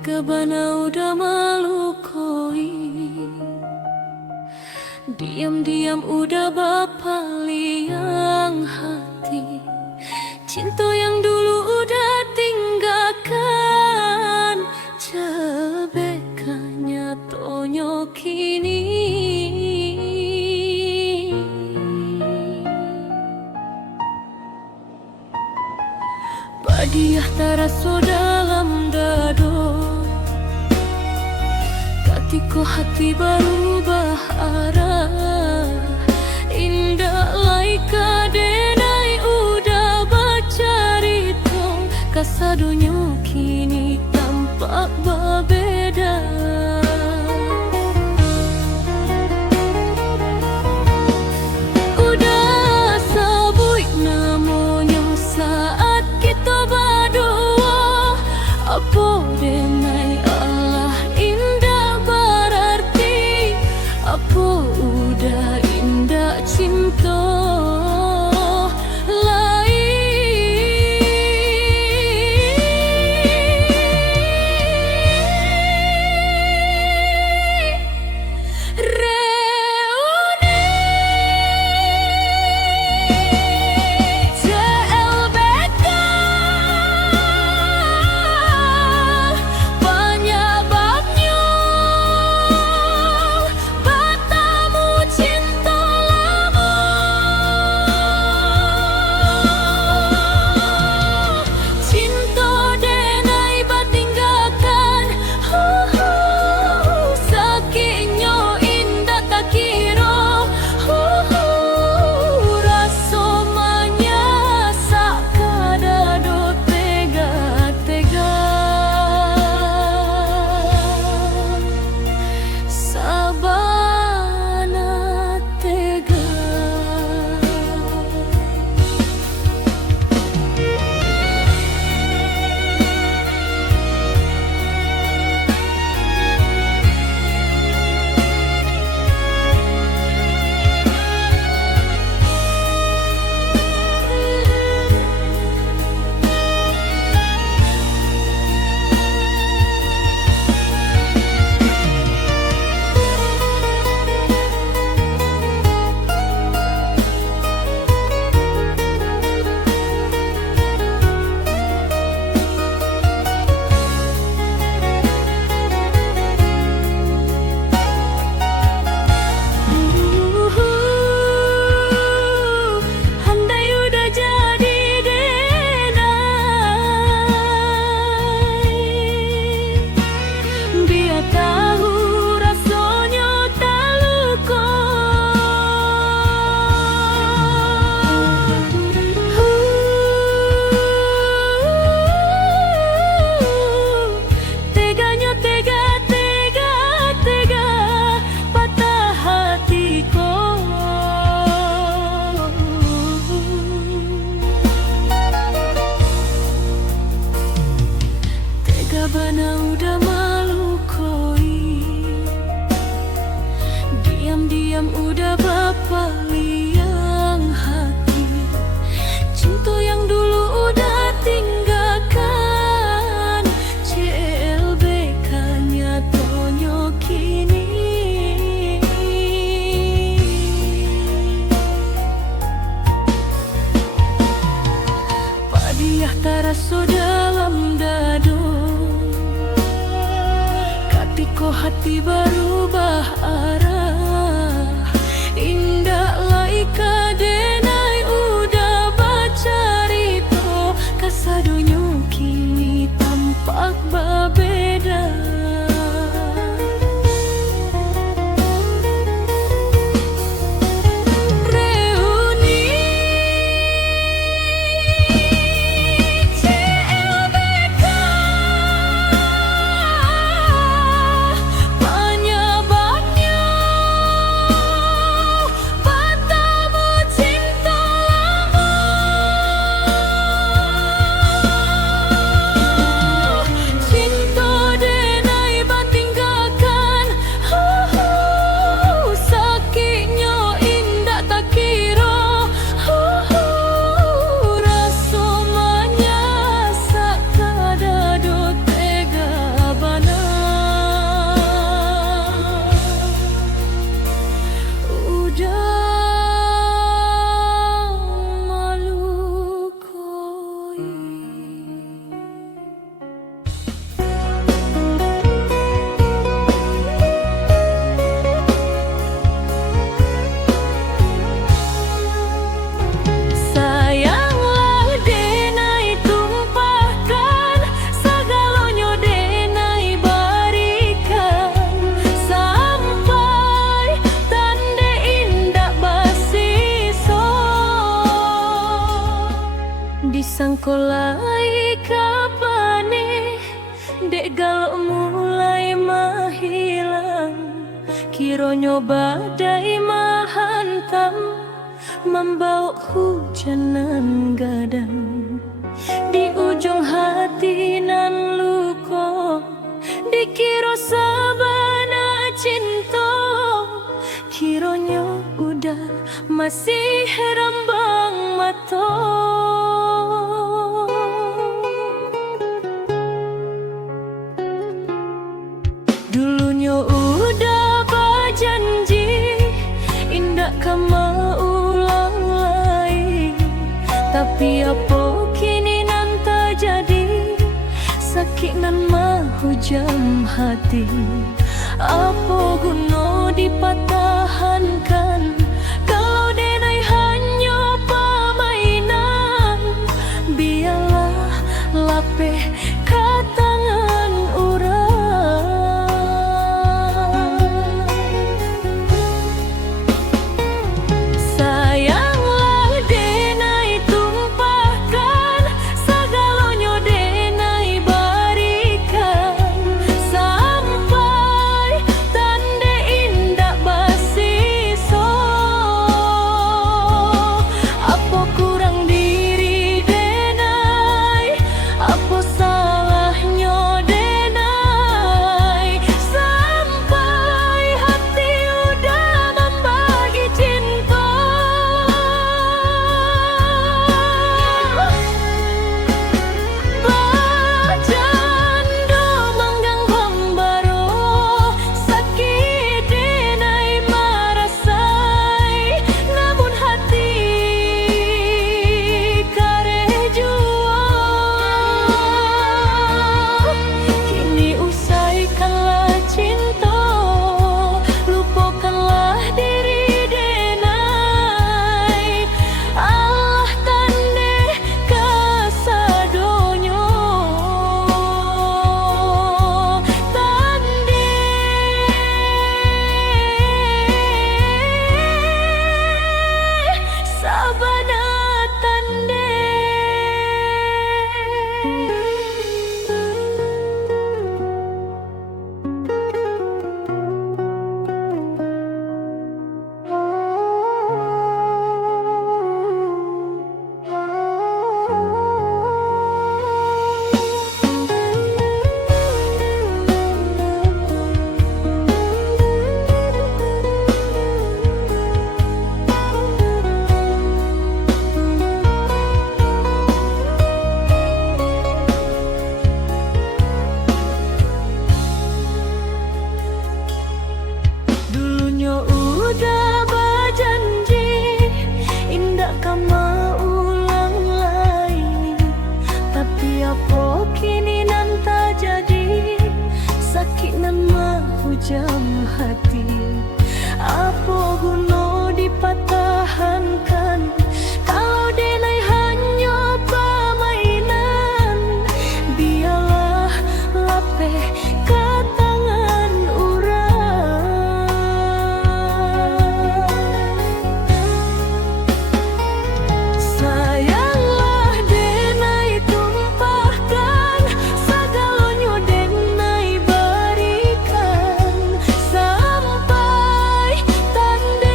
Tega bana udah malukoi, diam-diam udah bapaliang hati. Cinta yang dulu udah tinggalkan, cebekannya tonyo kini. Badiah taraso dalam dado, katiko hati berubah arah. Indah laika denai udah bacarito, kasadunya kini tampak berbeda. Udah sabui namanya saat kita berdua, apa denai Allah indah berarti, apa udah indah cinta bana udah malukoi, diam-diam udah bapaliang hati. Cinta yang dulu udah tinggalkan, CLBK-nya tonyo kini. Padiah taraso dalam dado, katiko hati berubah arah. Indah laika denai udah bacarito, kasadunya kini tampak berbeda. kapane dek galak mulai menghilang, kironyo badai menghantam, membawa hujanan gadang. Di ujung hati nan luko, dikira sabana cinta, kironyo udah masih rambang mato. Dulunya udah berjanji indah kamu ulang lagi, tapi apa kini nan terjadi, sakit nan menghujam hati. Apa guna dipatahkan kalau denai hanya permainan? Biarlah lapeh ke tangan orang. Sayanglah denai tumpahkan, segalanya denai berikan, sampai tanda indah bersisa. Apa kurang diri denai, apa salahnya denai, sampai hati udah membagi cinta. Bercanda menggang membaro, sakit denai merasai, namun hati kare jua. Kini usaikanlah cinta, lupakanlah diri denai. Allah tande kasadonyo, tande sabana tande. Dulunya udah berjanji indah kamu ulang lagi, tapi apa kini nan terjadi, sakit nan menghujam hati. Apa guna dipatahkan kalau denai hanya permainan? Biarlah lapeh ke tangan orang. Sayanglah denai tumpahkan, segalanya denai berikan, sampai tanda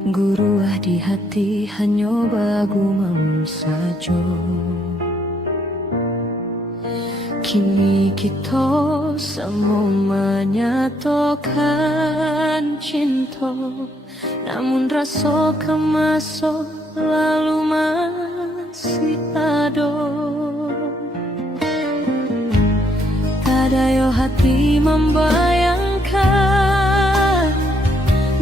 Guru di hati hanya bagumam saja. Kini kita semua menyatakan cinta, namun rasa kemasuk lalu masih ada. Tadayo hati membayangkan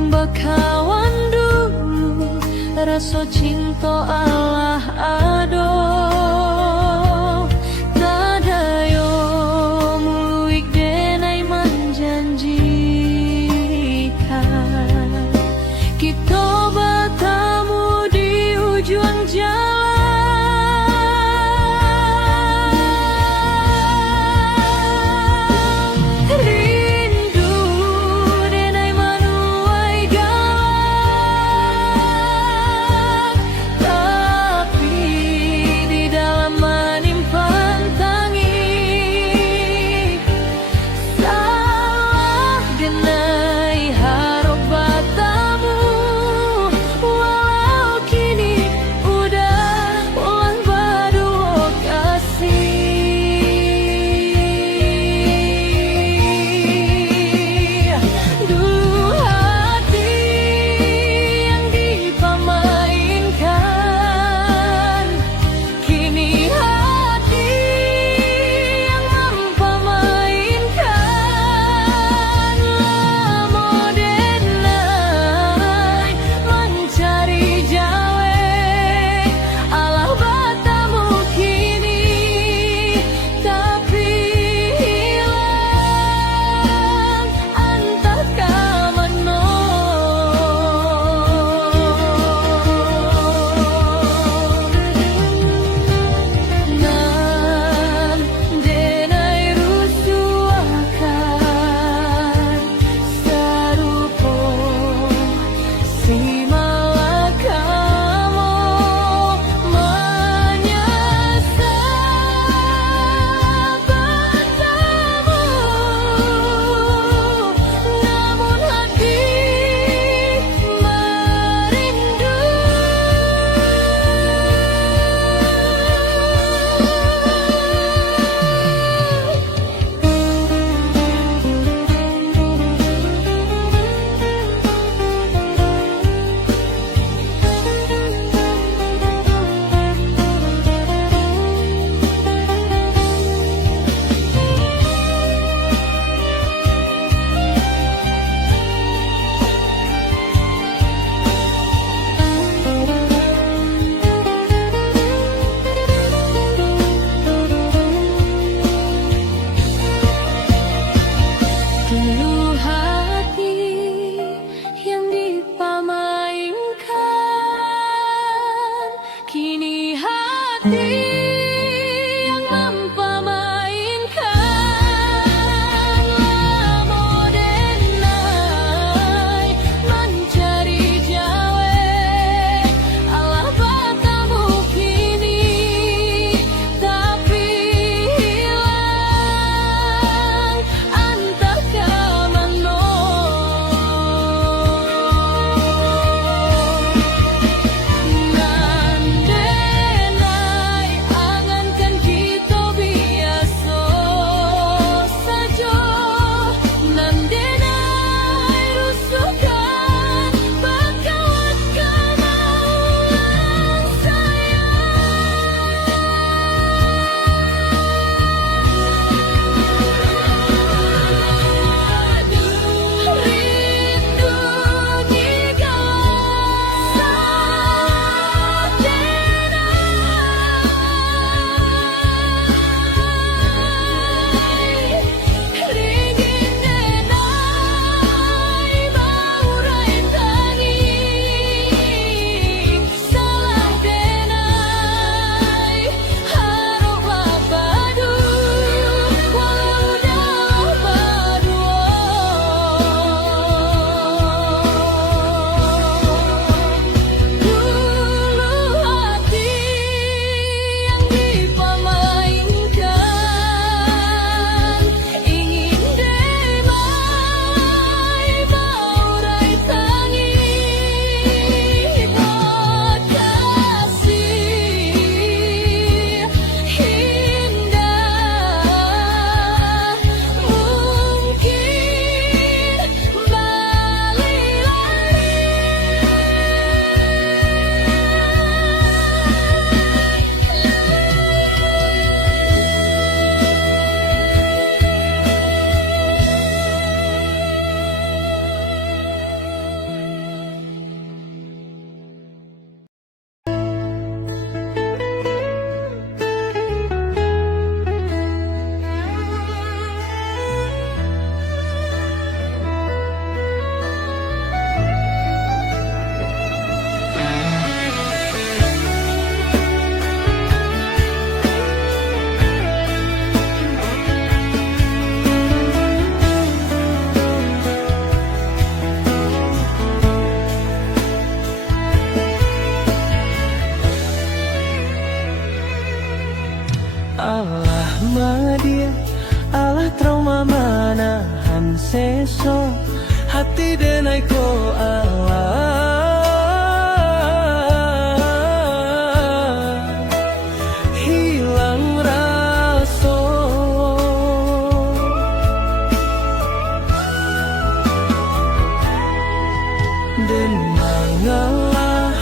bakawan dulu, rasa cinta Allah ada. Tadayo muluik denai menjanjikan kita bertemu di ujung jalan. denai ko Allah hilang raso den mangalah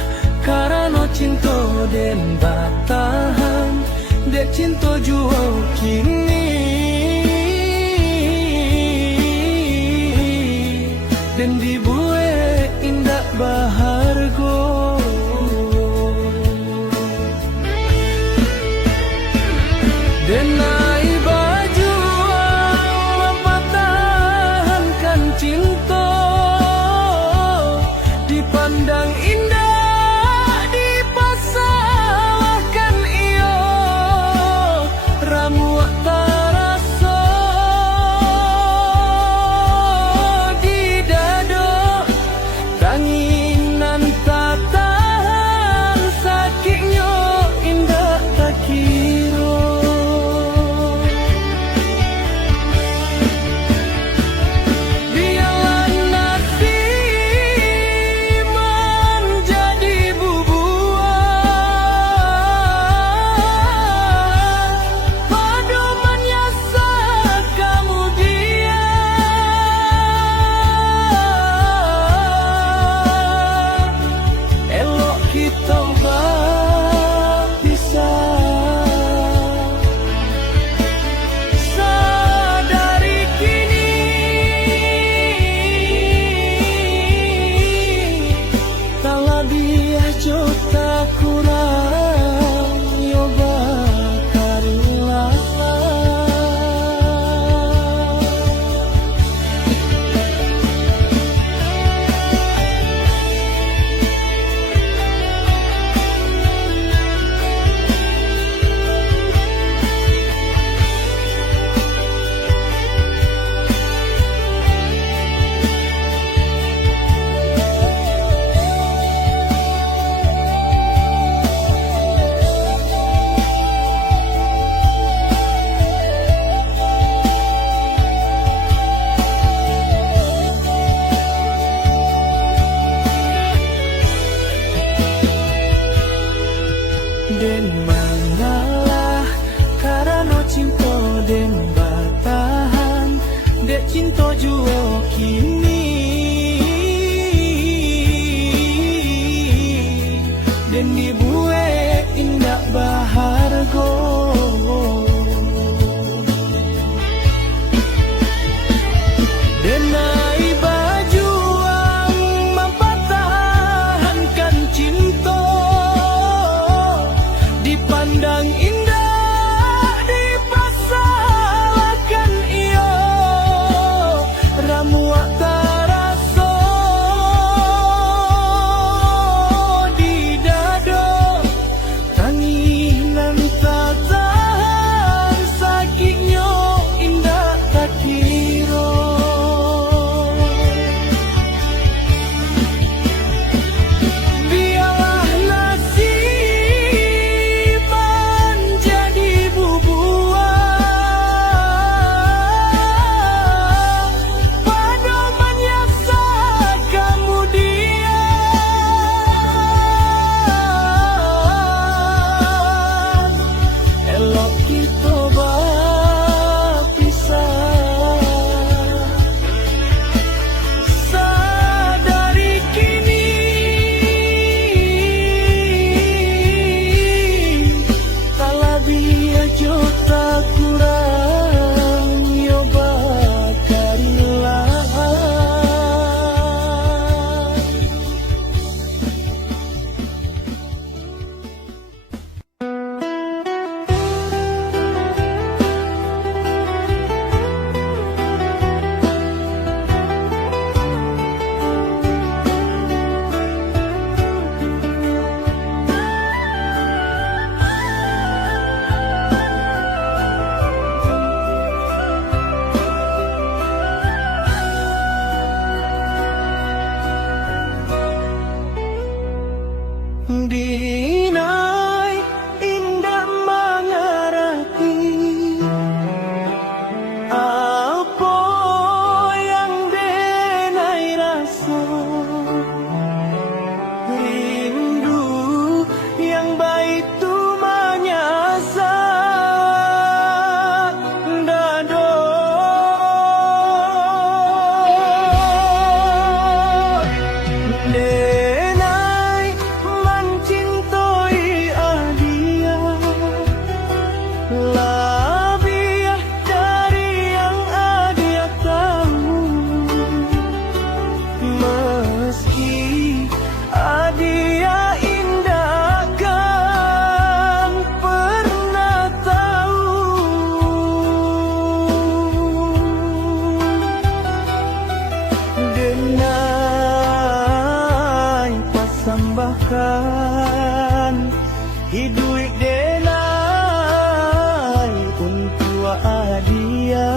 karena cinta den batahan dek cinta jual kini dan dibuat indah bahargo dan naik baju mempertahankan cinta dipandang indah dipasalahkan iyo ramu taraso di dado tanginan tak tahan sakitnya indah tak kira biarlah nasib menjadi bubuan pedoman yasa kemudian elok kita berpisah sadari kini tak lebih juta kurang yo bakarilah den mangalah karena cinta den bertahan dek cinta jual kini dan dibuat indah bahargo dan naik baju mempertahankan cinta dipandang indah dipasalahkan iyo ramu taraso di dado tanginan tak tahan sakitnya indah tak kira biarlah nasib menjadi bubuan pedoman yasa kemudian elok kita berpisah sadari kini tak lebih juta kurang yo bakarilah dinai indah mengerti apa yang denai rasa lakukan hidup denai untuk dia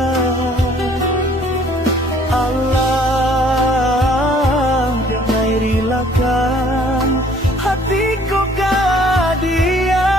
Allah denai rilakan hatiku ke dia.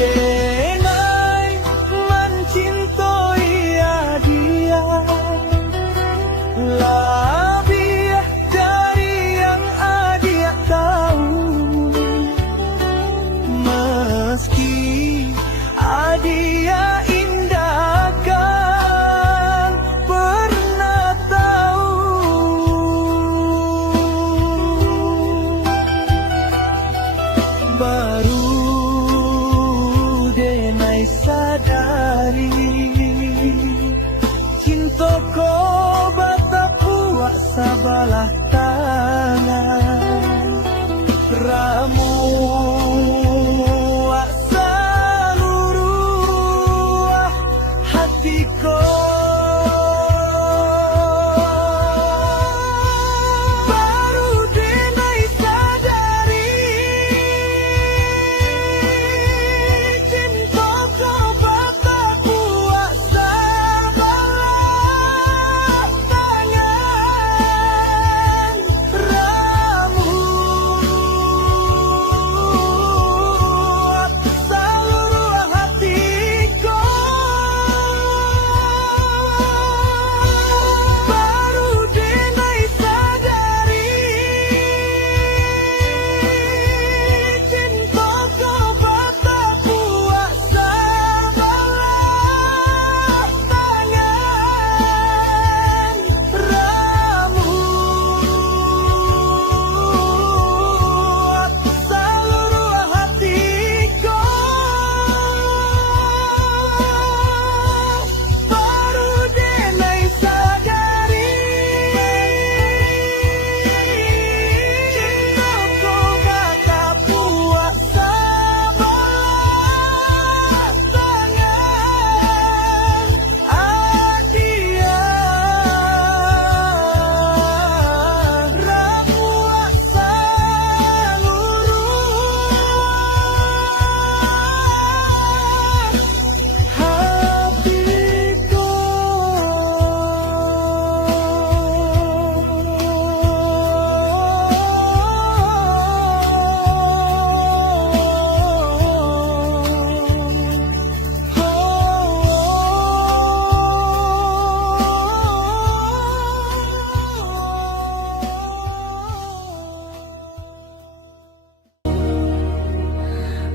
Denai mencintai dia lebih dari yang dia tahu, meski dia indahkan pernah tahu. Baru denai sadari cinta ko bata puak sabalah tangan ramu seluruh hatiku.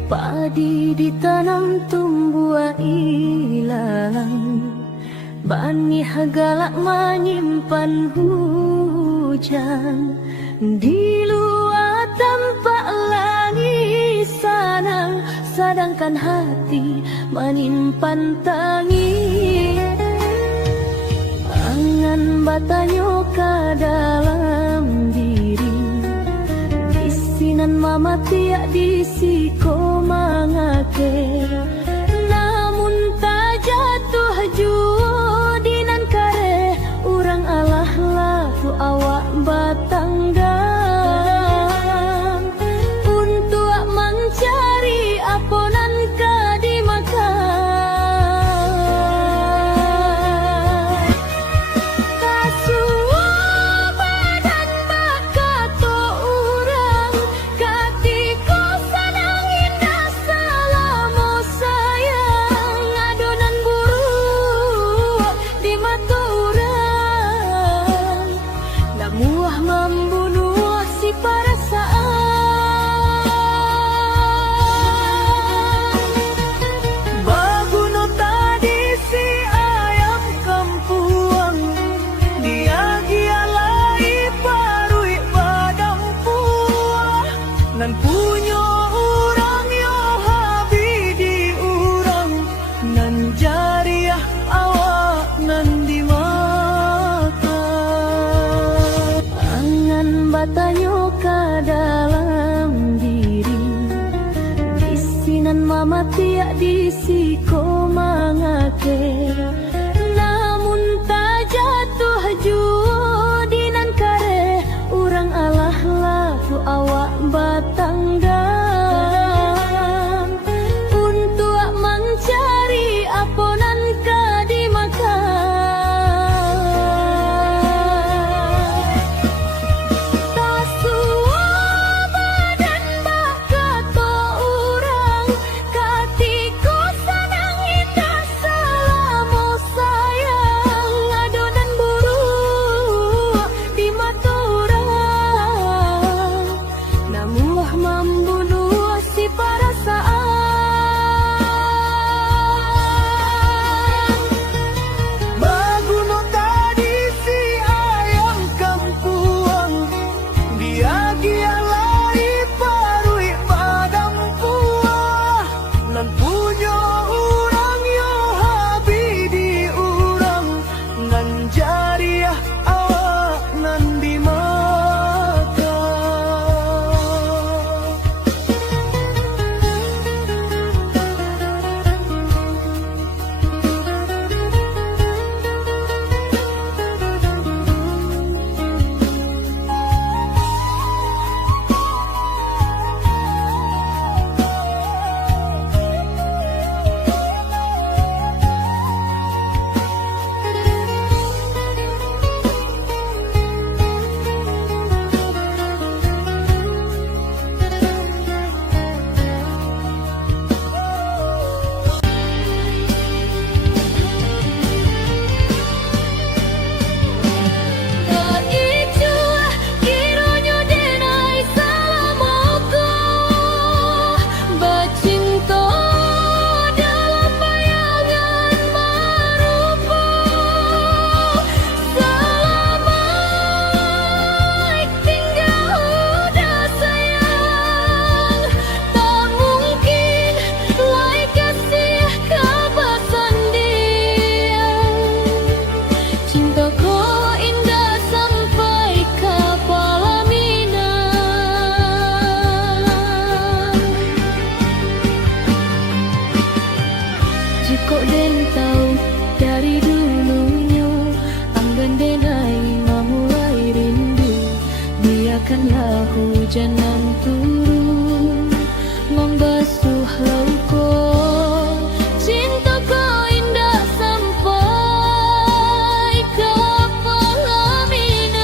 Padi ditanam tumbuh hilang, bani hagalak menyimpan hujan. hujan. Di luar tampak langit sana, sedangkan hati menyimpan tangis. Angan batanyo ka dalam diri, bisinan mama tiak disiko mangake. Namun tak jatuh judinan kare, urang alah laku awak batanggang. Untuk mencari aponan ka dimakan. Kasua badan bakato urang, katiko sanang indah salamo sayang. Adonan buruk di mata urang, namuah membunuh si perasaan. Baguno tadi si ayam kampuang, dia gialai parui padang puah. Nan punyo urang yo habi di urang, nan jariah awak nan dimakan. Angan batanyo ka dalam diri, bisinan mama tiak disiko mangake. Namun tak jatuh judinan kare, urang alah laku awak batanggang. Untuk mencari aponan ka dimakan. Tasua badan bakato urang, katiko sanang indah salamo sayang. Adonan buruk di mata urang, namuah membunuh si perasaan. Baguno tadi si ayam kampuang, dia gialai parui padang puah. Nan punyo urang yo habi di urang, nan jariah awak nan dimakan. Itu kironyo denai salamoko, bacinta dalam bayangan marupa. Selamat tinggal udah sayang, tak mungkin lai kasih kabasan dia. Cintaku indah sampai ke pelaminan. Jika den tahu dari dulunya, anggan denai memulai rindu. Biarkanlah hujan nan turun membasuh lauko. Cintaku indah sampai ke pelaminan.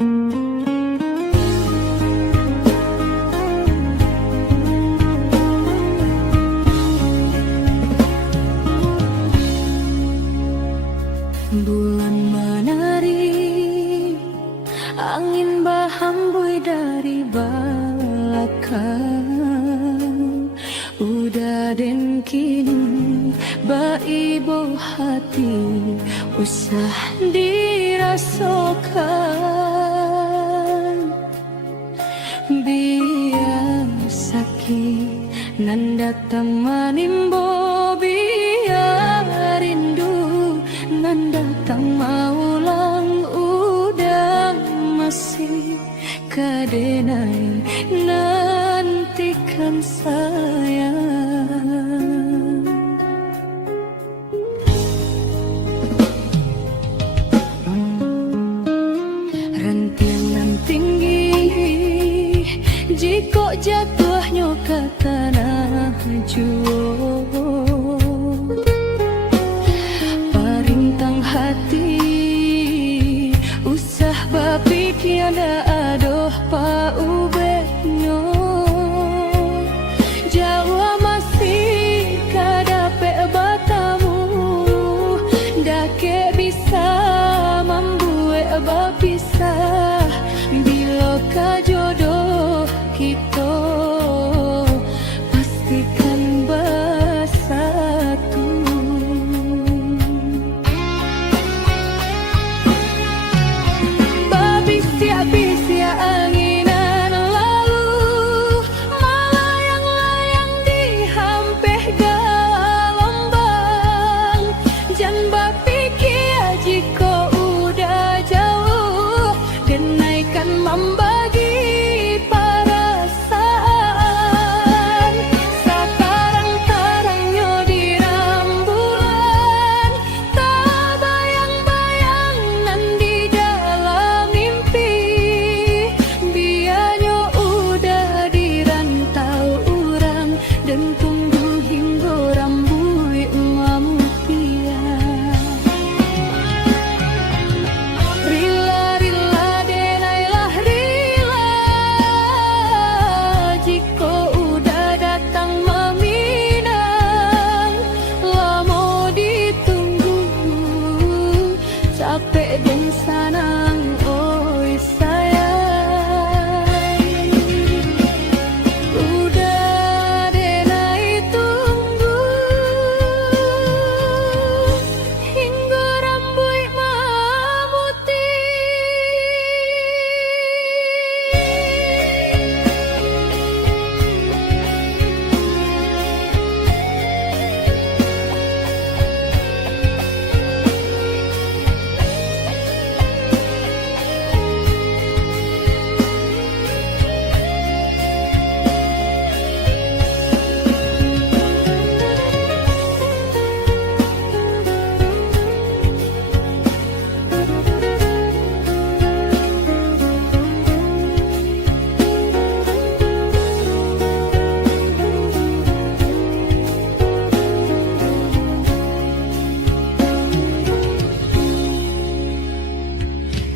Bulan menari, angin berhembus dari belakang. Udah dan kini baibo hati usah dirasakan. Biasa ki nanda temanimbo, biar rindu nan datang maulang udah masih kadenai nantikan sayang. Rantian tinggi jika jatuhnya ke tanah jua, hati usah bapikir ada adoh pa ubetnyo, Jawa masih kadape batamu, dake bisa membuat bapisah bila kajodoh kita pastikan bersatu. Bisia anginan lalu, melayang-layang di hampeh gelombang. Jangan berpikir jika udah jauh, kenaikan membagi perasaan. Sekarang-karangnya di rembulan, tak bayang-bayang nan di dalam mimpi. Biarnya udah dirantau orang dan tunggu hingga rambut memutiar. Rila-rila denailah rila, jika udah datang meminang, lama ditunggu capek dan sanang. Oi sayang, udah denai tunggu hingga rambut memutih.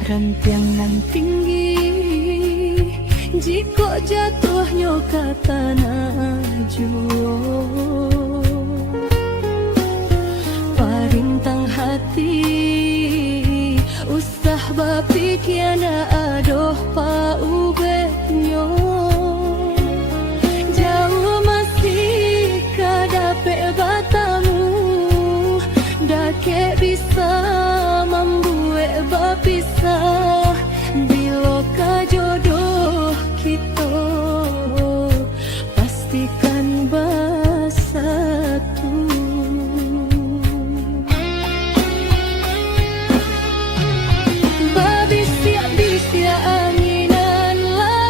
Rantiang nan tinggi, jika jatuhnya ke tanah jua, parintang hati usah bapikir na adoh pa ubetnyo, jauh masih kadape batamu, dake bisa membuat bapisah bila kajodoh kita pastikan bersatu. Babisia anginan lalu,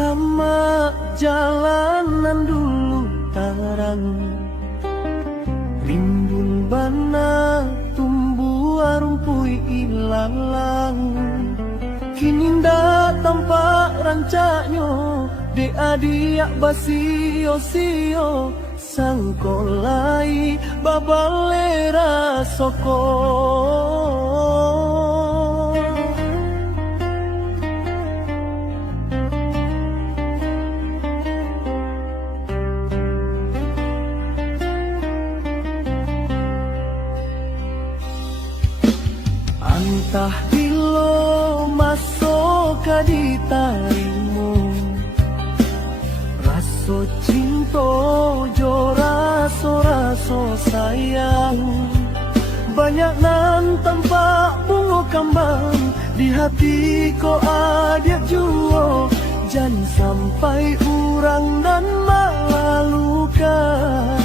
Sama jalanan dulu tarang, rimbun bana tumbuh rumpui ilalang. Kini ndak tampak rancaknya, de adiak basio-sio, sangkolai babalera soko. Entah bilo masuk ke ditarimu, raso cinta jo raso sayang. Banyak nan tampak bunga kembang, di hati ko ada juo. Jangan sampai urang dan melalukan.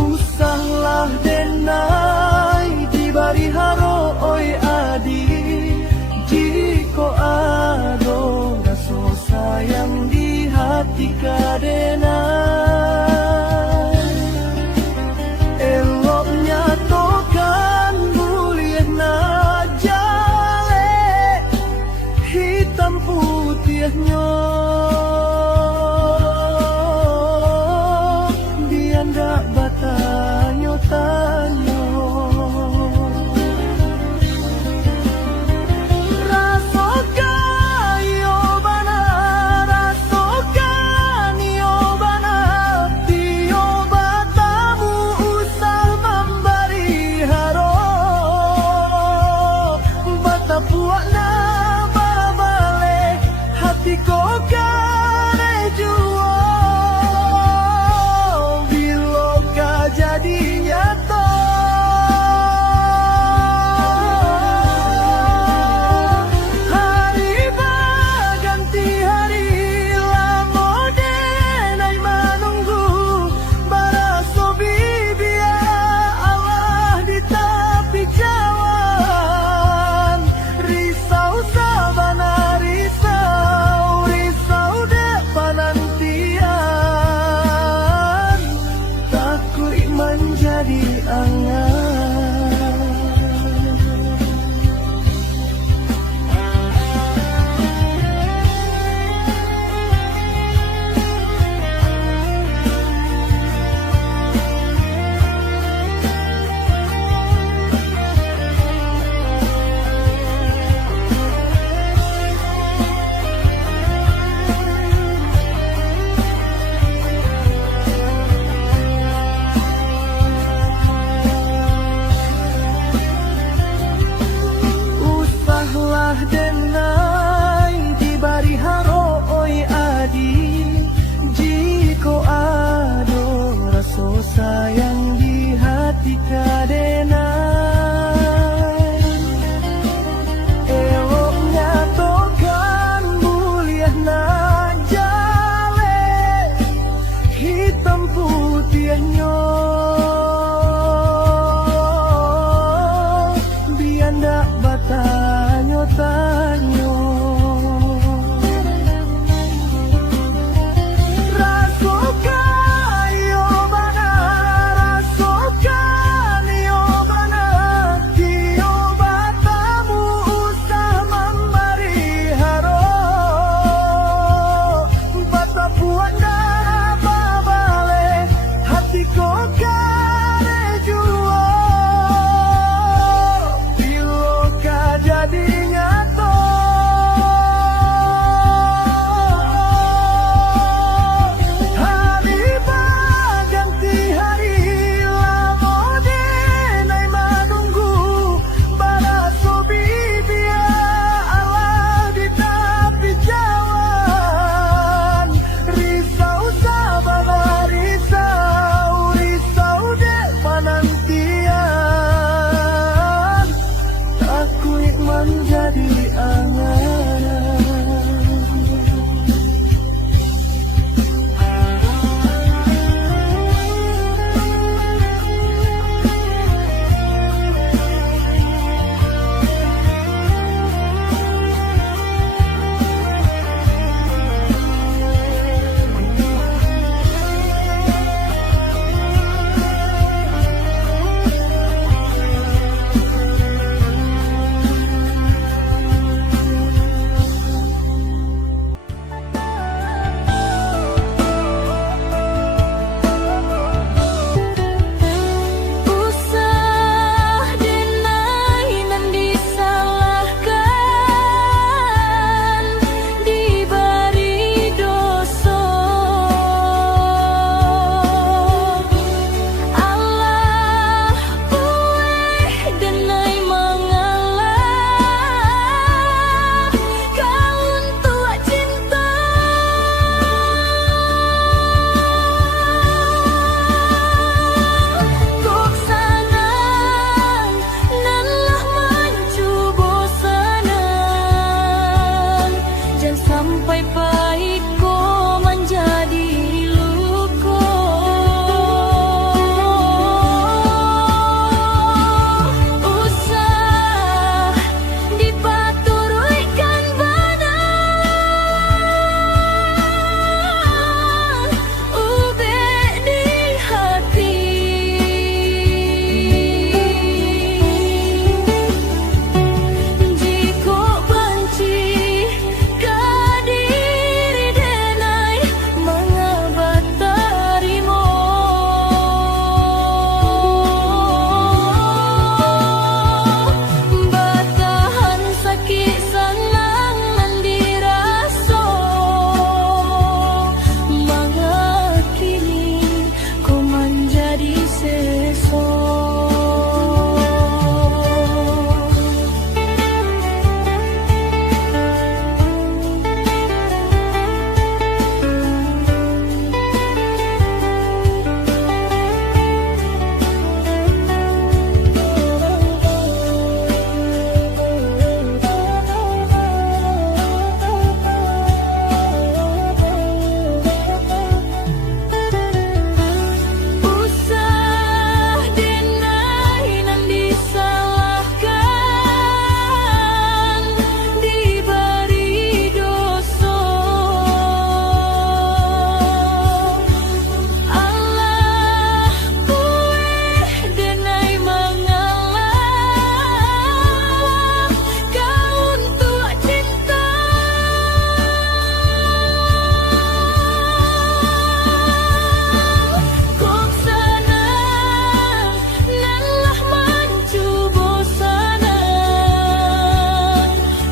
Usahlah denai dibari haro oi adi, jiko ado raso sayang di hati kadenai. Eloknya tokan mulia na jale, hitam putihnya dia ndak tanyo. Rasoka yo bana, rasoka yo bana, tio batamu usah memberi haro, bata puak na babale, hati ko kare juo. Jadi nyata hari berganti hari, lama denai menunggu, baraso bibia Allah di tepi jalan. Risau sabana risau, risau depan nantian, takut menjadi angan. Denai dibari haro oi adi, jiko ado raso sayang di hati kadenai. Eloknya tokan mulia na jale, hitam putihnya biar ndak tanyo. Rasoka yo bana, rasoka yo bana, tio batamu usah memberi haro, bata puak na babale, hati ko kare juo. Jadi nyata hari berganti hari, lama denai menunggu, baraso bibia Allah di tepi jalan. Risau sabana risau, risau depan nantian, takut menjadi angan.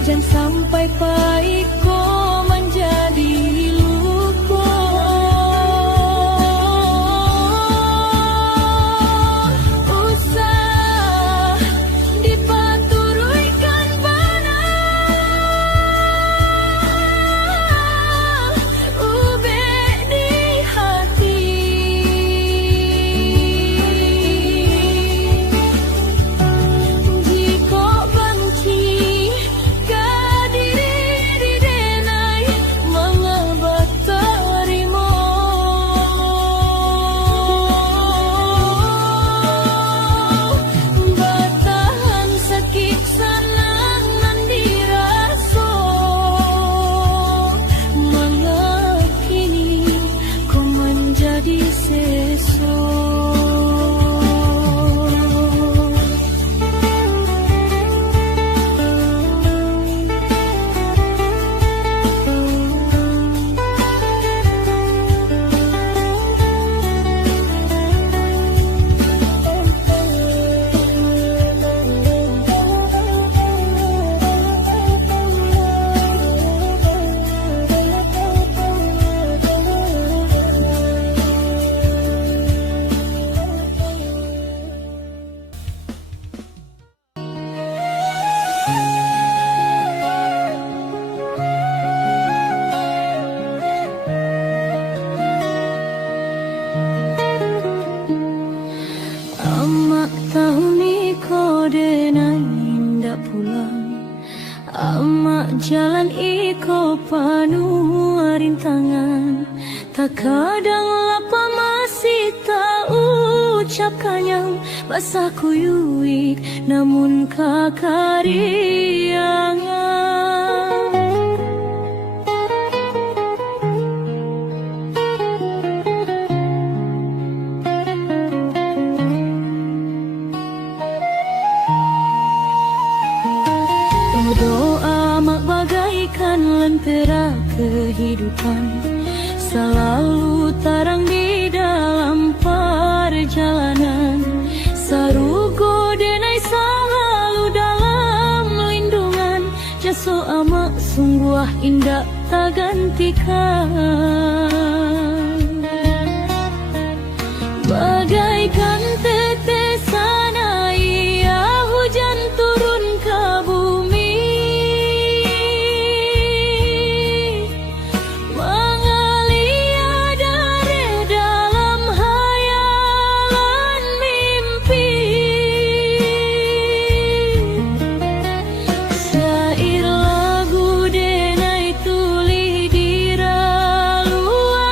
Jangan sampai paiko menjadi luka. Usah dipaturuykan bana, ube di hati. Jika benci ka diri denai mengebat terimo, batahan sakit sanangan diraso, mengakini kau menjadi seso. Amak tahu ni kau denai ndak pulang. Amak jalan iko penuh rintangan. Tak kadang lapa masih tak ucapkan bahasa kuyuik namun kakariangan. Doa mak bagaikan lentera kehidupan, selalu terang di dalam perjalanan. Sarugo denai selalu dalam lindungan, jasa amak sungguh indah tak gantikan. Bagaikan tetesan air hujan turun ke bumi, mengalir dari dalam hayalan mimpi. Syair lagu denai tuli di raluan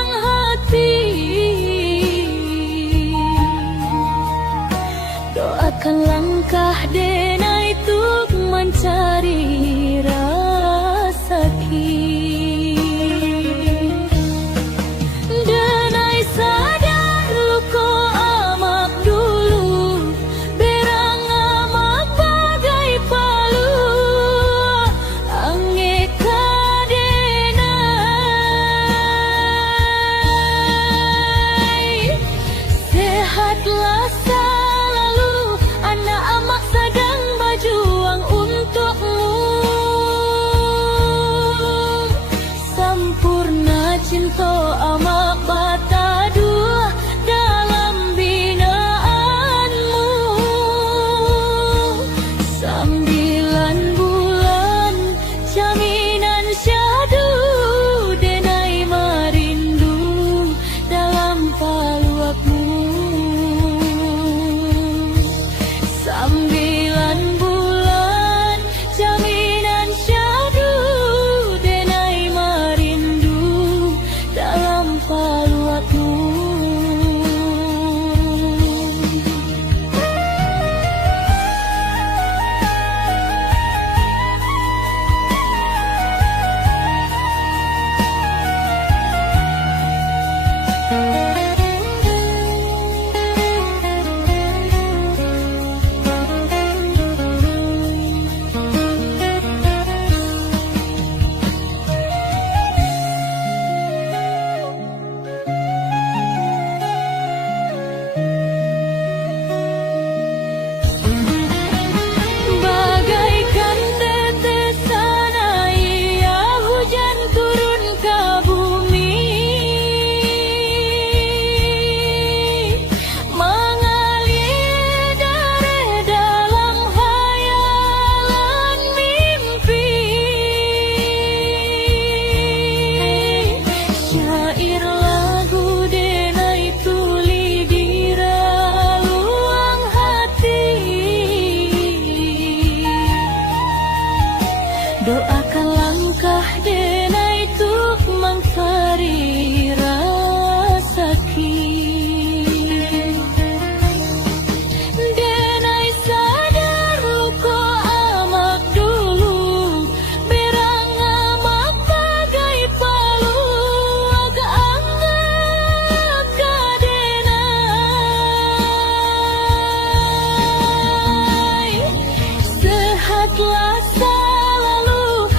Doakan langkah denai tuk mangkari rasaki. Denai sadar luko amak dulu, berang amak bagai palu, agak anggap kadenai. Sehatlah selalu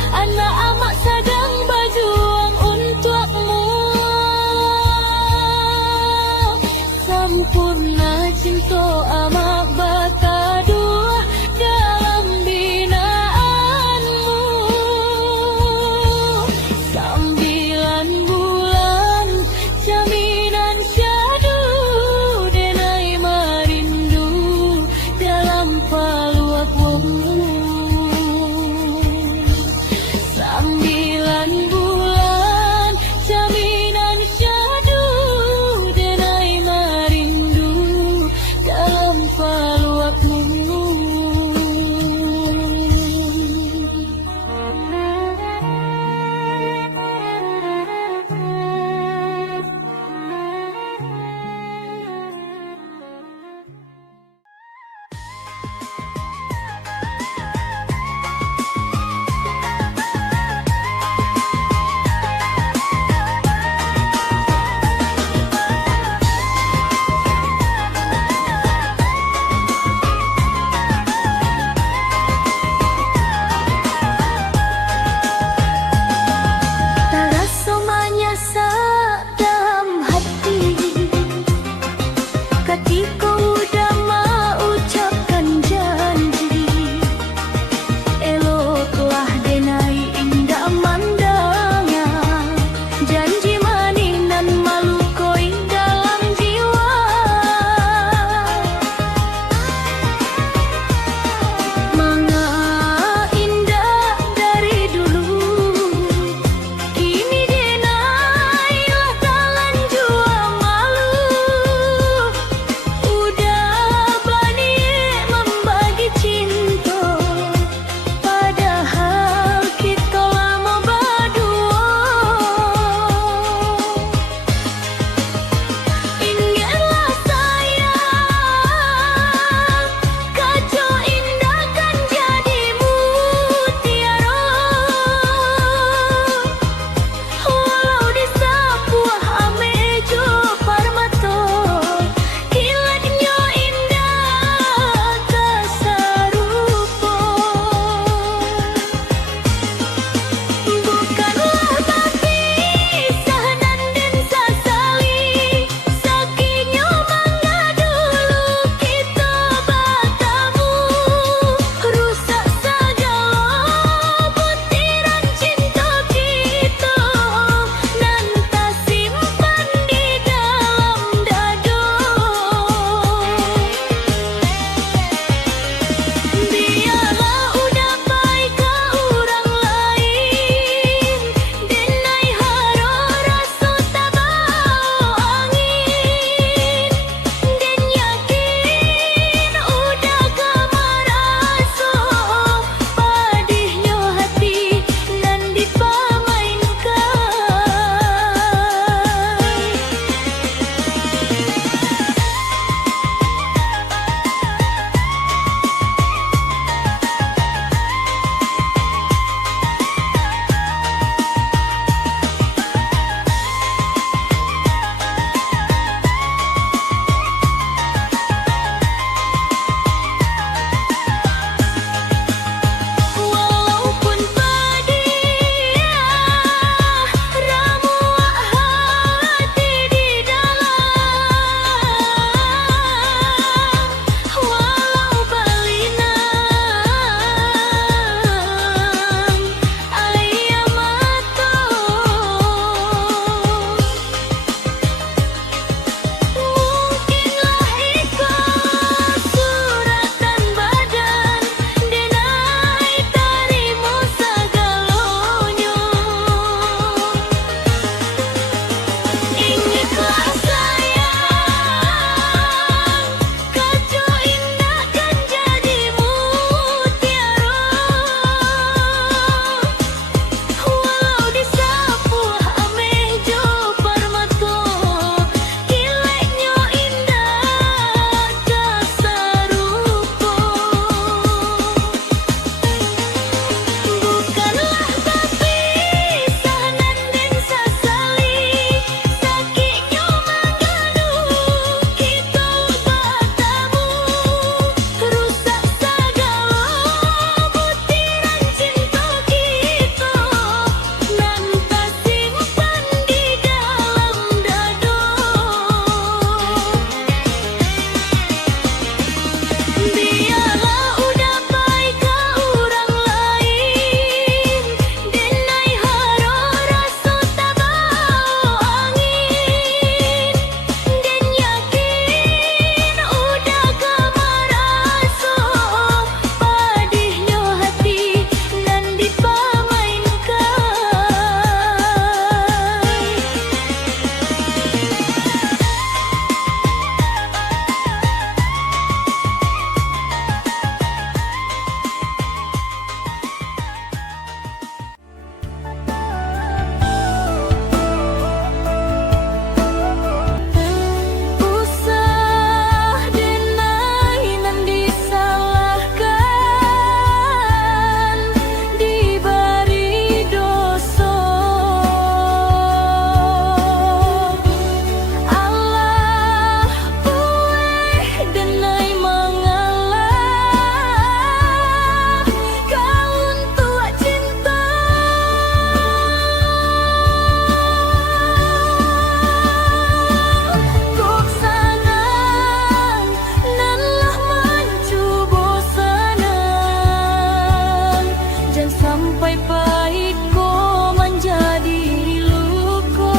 sampai paiko menjadi luko.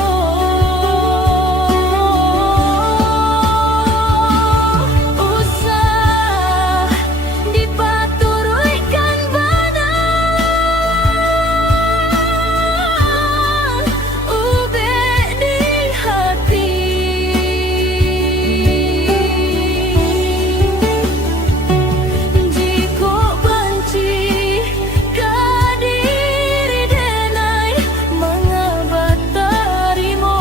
Usah dipaturuykan badan, ube di hati. Jiko banci kadiri denai mengabat tarimo.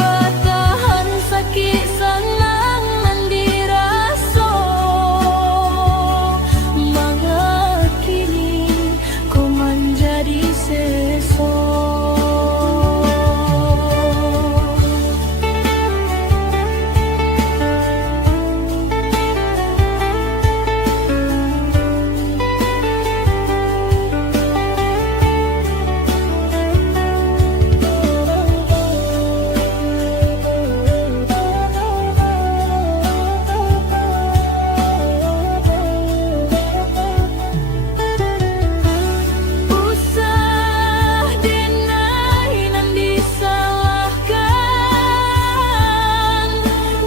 Batahan sakit sanang nandiraso, mangakini kau menjadi seso. Usah denai nan disalahkan,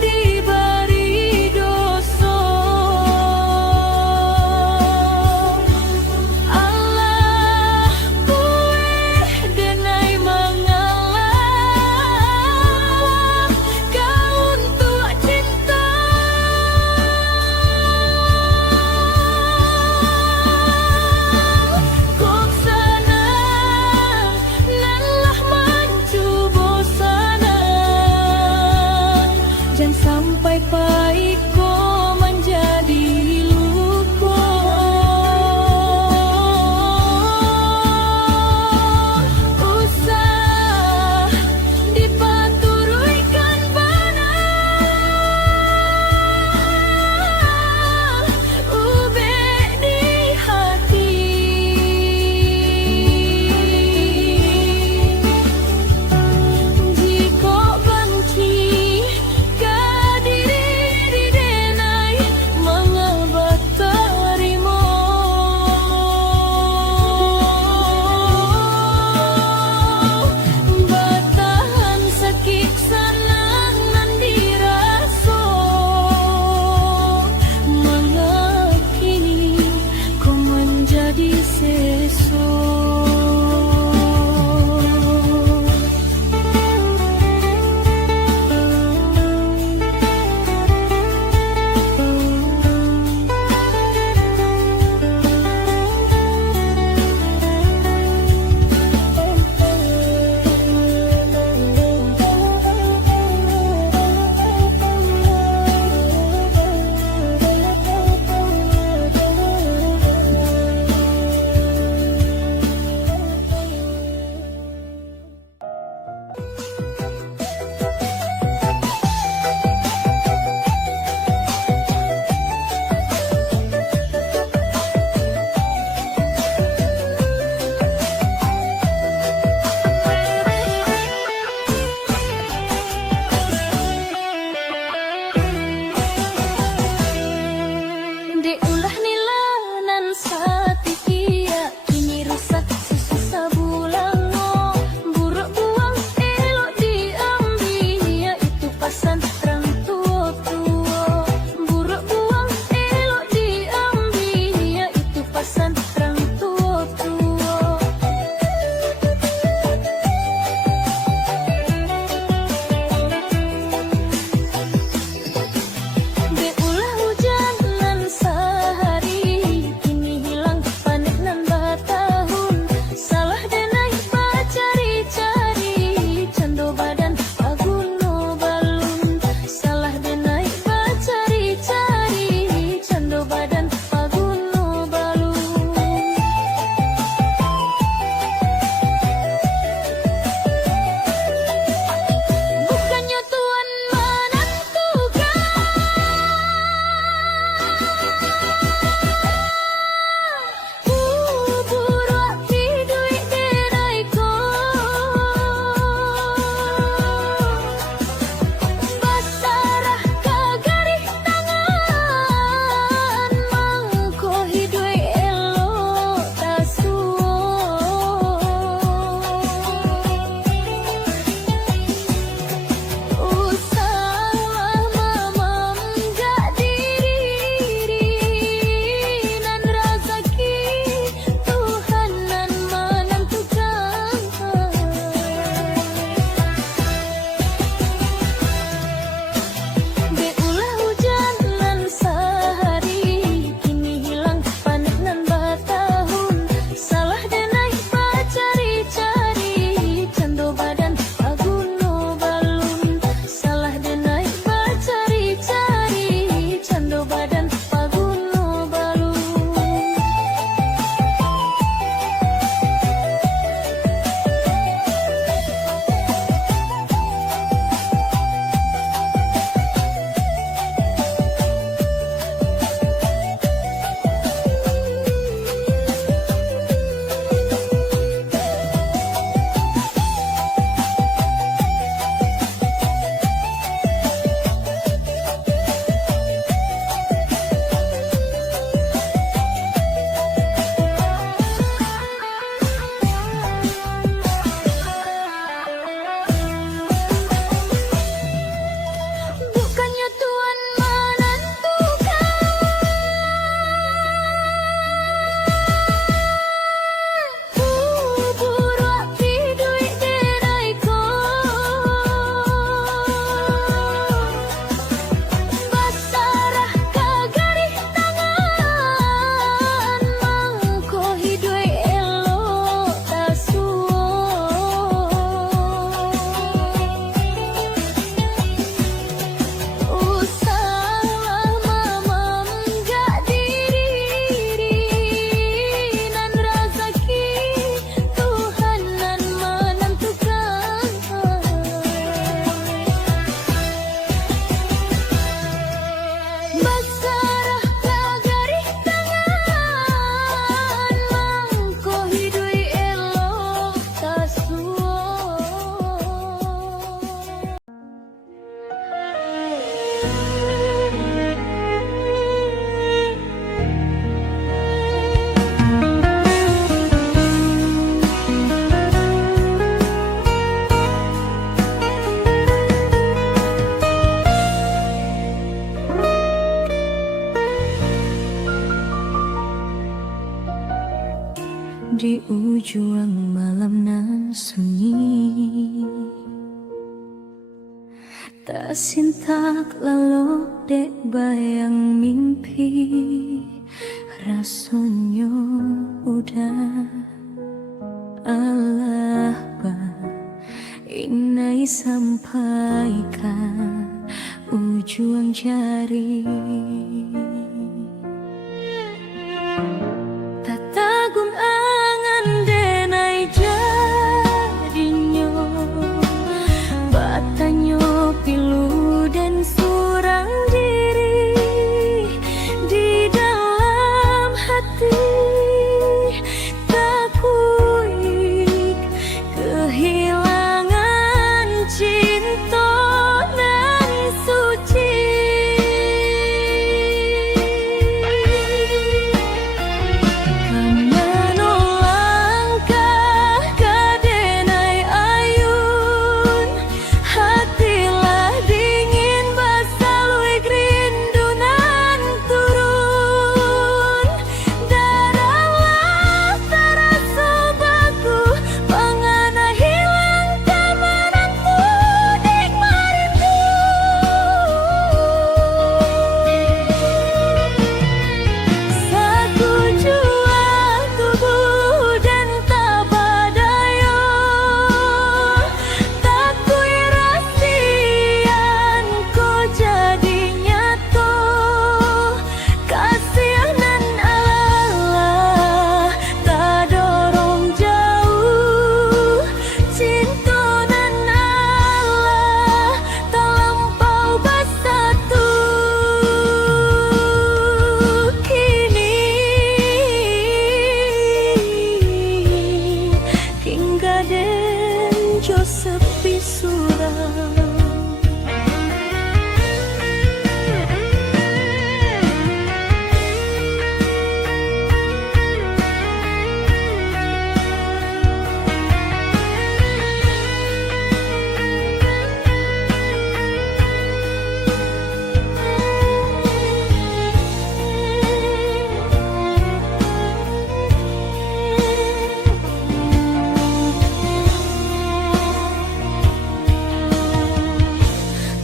diberi dosa. Allah kuih denai mengalah kau untuk cinta. Kok senang nalah mencuba senang, jangan sampai paiko menjadi luko. Usah dipaturuykan badan, ube di hati. Jiko banci kadiri denai mengabat tarimo. Batahan sakit sanang nandiraso, mangakini kau menjadi seso. Diulah nilanan satikia, kini rusak sesusah bulango. Buruk buang elok diambil, ya itu pasan terang tua-tua. Buruk buang elok diambil, ya itu pasan terang tua-tua. Diulah hujan nan sah di ujung malam nan sunyi. Tak sintak lalu dek bayang mimpi, rasanya udah Allah ba inai sampaikan ujung jari. Tatagun angan denai jadinya, batanyo pilu dan surang diri di dalam hati. Takui kehilangan cinta nan suci. Kamano langkah kadenai ayun, hatilah dingin basalui rindu nan turun. Darahlah terasa baku, pangana hilang tamananku dik marindu. Saku jua tubuh dan tabadayo, takui rasian ko jadi nyato. Kasihanan Allah tak dorong jauh, cinta nan Allah tak lampau bersatu. Kini tinggal den jo sepi surau.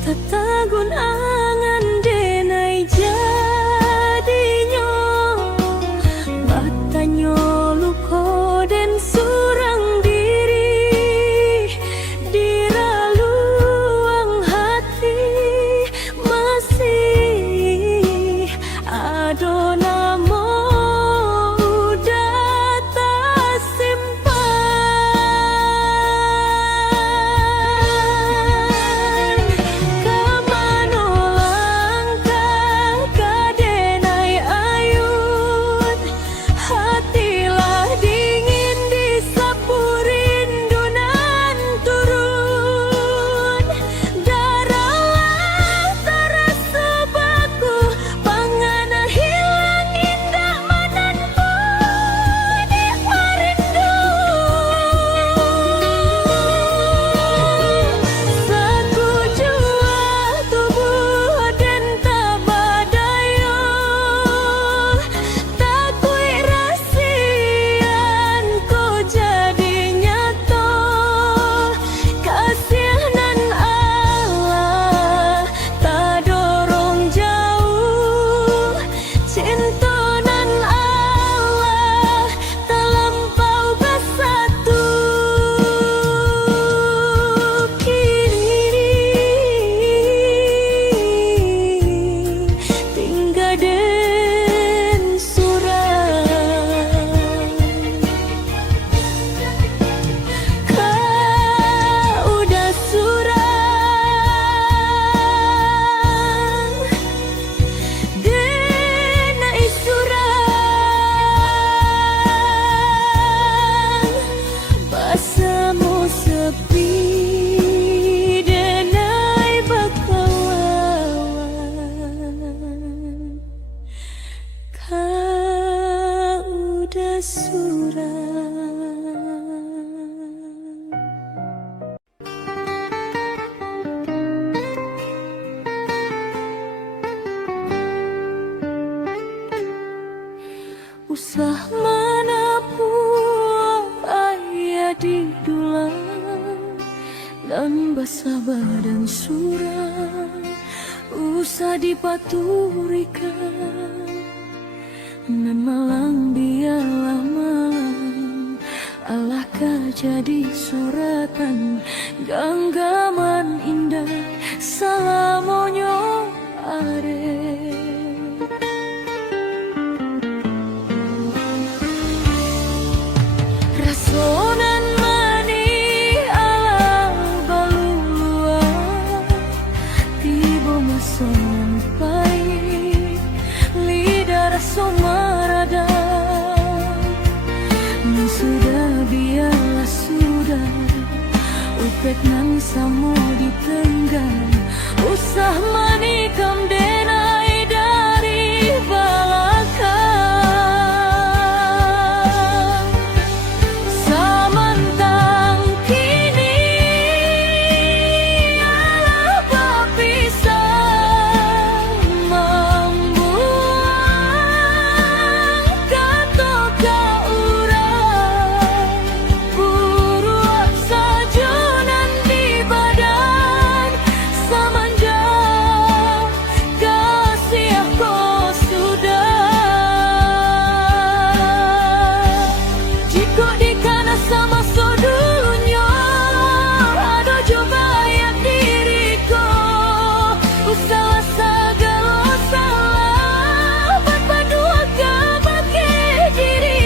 Tatagun angan denai jadinya, batanyo luko dan surang diri di raluang hati. Masih ada namo udah tak simpan. Kamano langkah kadenai ayun, hatilah dingin disapu rindu nan turun. Darahlah terasa baku, pangana hilang indah mananku dik marindu. Saku jua tubuh dan tabadayo, takui rasian ko jadi nyato. Kasihanan Allah tak dorong jauh, cinta nan Allah tak lampau bersatu. Kini tinggal den surau. Kau udah surang, denai surang, basamu sepi denai bakawan. Kau udah surang. Usah manapun sabar dan surah usah dipaturikan, nan malang biarlah malang, alahkah jadi soratan genggaman indah salamonyo are. Rasonan mani ala balulua tibo mason pai lidah raso marada. Sudah biarlah sudah upek nang samo ditenggang usah manikam denai dari balakang. Samantang kini alah bapisah membuang kato kaurang buruak sajonan di badan samanja kasih aku sudah. Jika dikana sama sodunya ado coba yang diriku usaha segala salah berdua kabake diri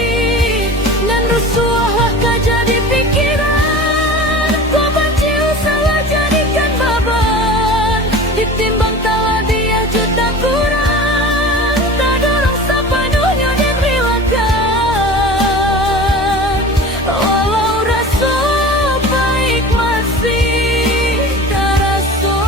nan rusuah kah jadi pikiran kau benci usaha jadikan beban ditimbang telah dia juta kurang tak dorong sepenuhnya dan rilakan walau rasa baik masih terasa.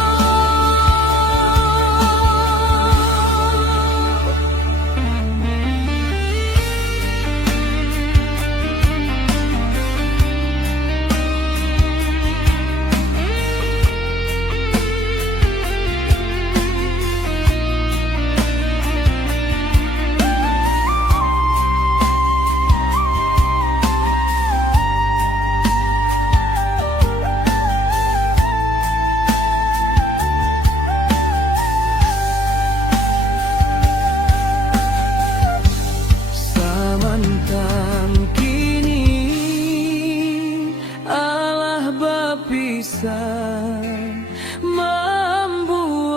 Samantang kini alah bapisah membuang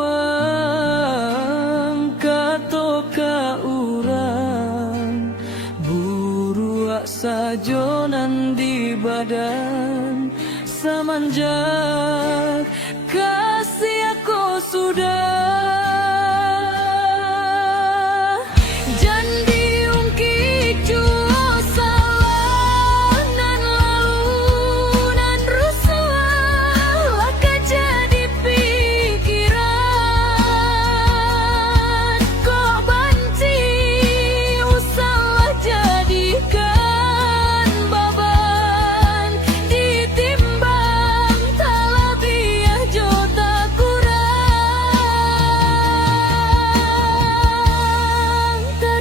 kato kaurang buruak sajonan di badan semenjak kasih aku sudah. Jandi ungkit jua salah nan lalu nan rusuh laka jadi pikiran kok benci usaha jadikan beban ditimbang telah biah jota kurang tak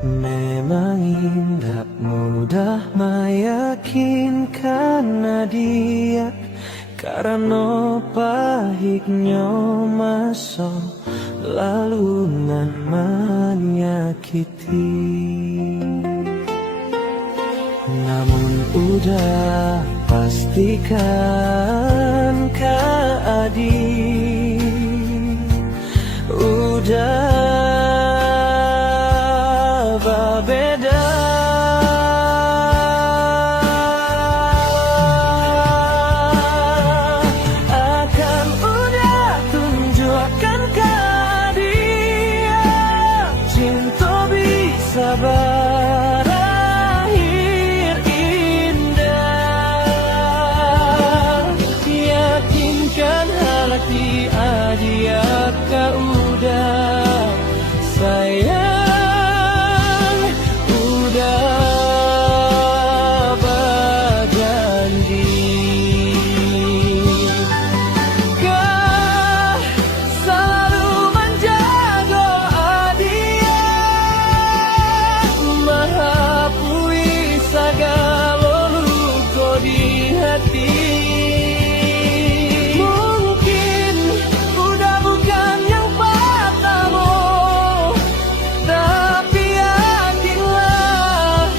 Memang indah mudah meyakinkan dia, karena pahitnya masa lalu nan menyakiti. Namun udah pastikan keadaan udah berbeda. Akan udah tunjukkan ke dia, cinta bisa berakhir indah. Yakinkan hati dia kau udah sayang. Mungkin udah bukan yang pertama, tapi yakinlah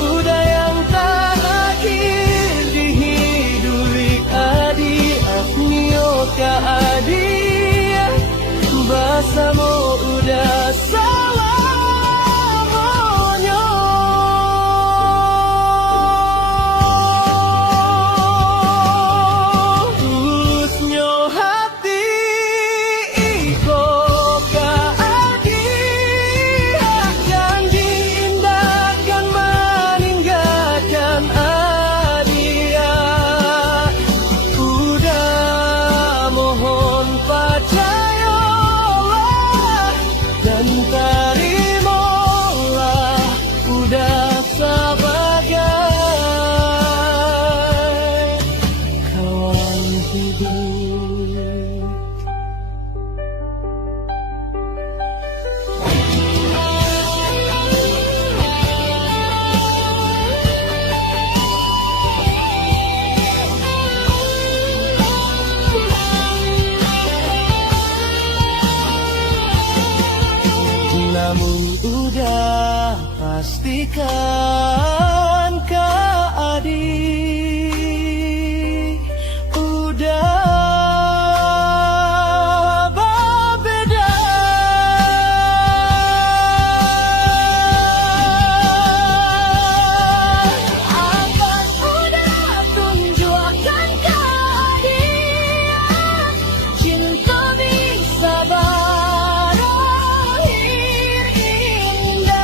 udah yang terakhir di hidup adik Afnio ke adik. Bersama udah selamanya. Terimalah udah sebagai kawan hidup. Namun udah pastikan ke adik udah berbeda. Akan udah tunjukkan ke dia, cinta bisa berakhir indah.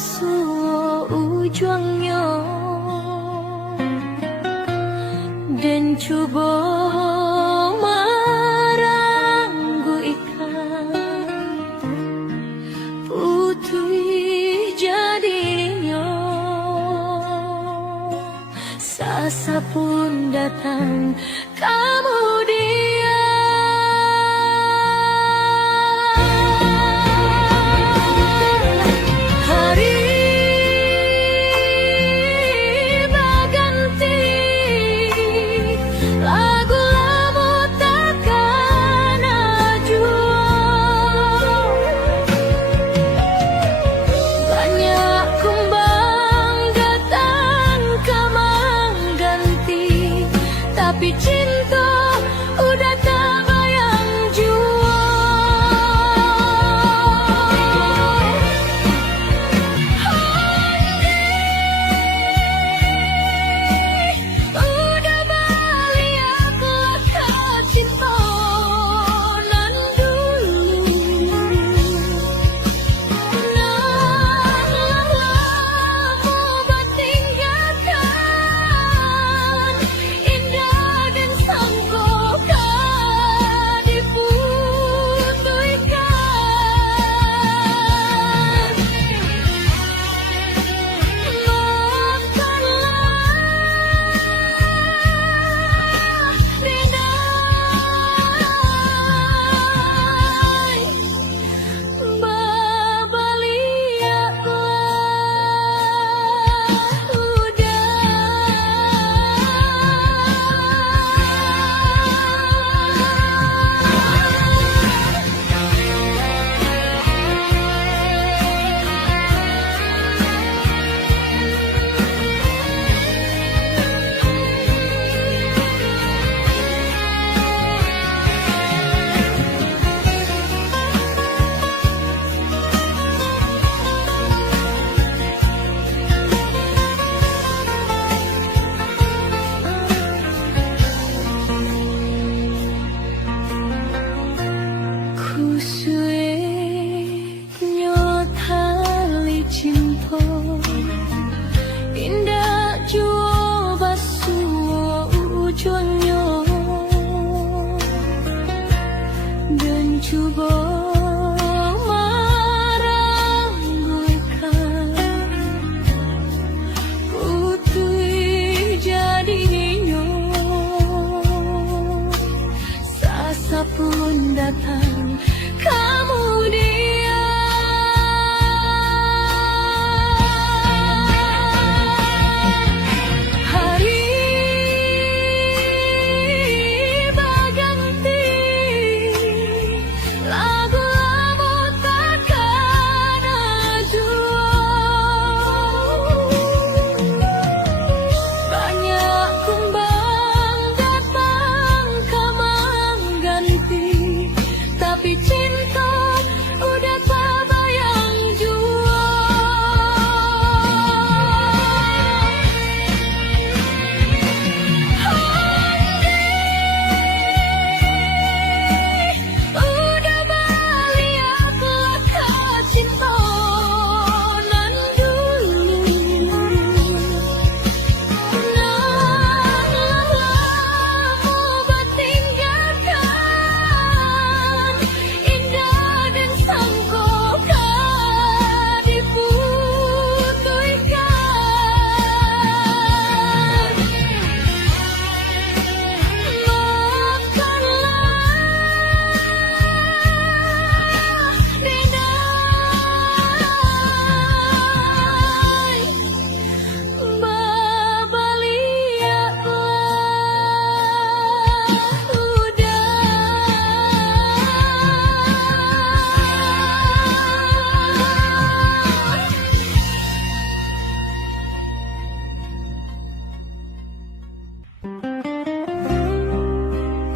suo ujungnya dan coba maranggu ikan putih jadinya sasa pun datang kamu